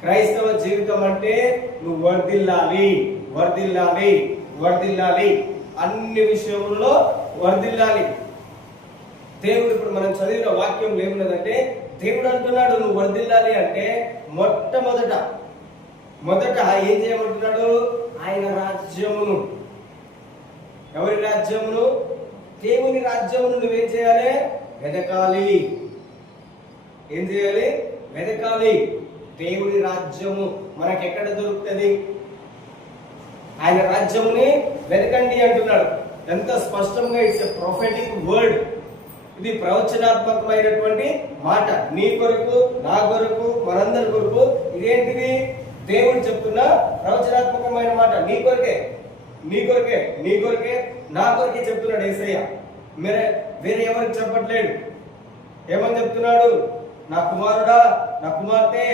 క్రైస్తవ జీవితం అంటే నువ్వు వర్ధిల్లాలి, వర్ధిల్లాలి, వర్ధిల్లాలి, అన్ని విషయంలో వర్ధిల్లాలి. దేవుడు ఇప్పుడు మనం చదివిన వాక్యం ఏమున్నదంటే, దేవుడు అంటున్నాడు నువ్వు వర్ధిల్లాలి అంటే మొదట ఏం చేయమంటున్నాడు? ఆయన రాజ్యమును. ఎవరి రాజ్యమును? దేవుని రాజ్యమును నువ్వేం చేయాలి? వెదకాలి. ఏం చేయాలి? వెదకాలి. దేవుని రాజ్యము మనకెక్కడ దొరుకుతుంది? ఆయన రాజ్యముని వెతకండి అంటున్నాడు. ఎంత స్పష్టంగా! It's a prophetic word. ఇది ప్రవచనాత్మకమైనటువంటి మాట. నీ కొరకు, నా కొరకు, మనందరి కొరకు. ఇదేంటిది? దేవుడు చెప్తున్న ప్రవచనాత్మకమైన మాట. నీ కొరకే, నీ కొరకే, నీ కొరకే, నా కొరకే చెప్తున్నాడు యేసయ్య. వేరే ఎవరికి చెప్పట్లేడు. ఏమని చెప్తున్నాడు? నా కుమారుడా, నా కుమార్తె,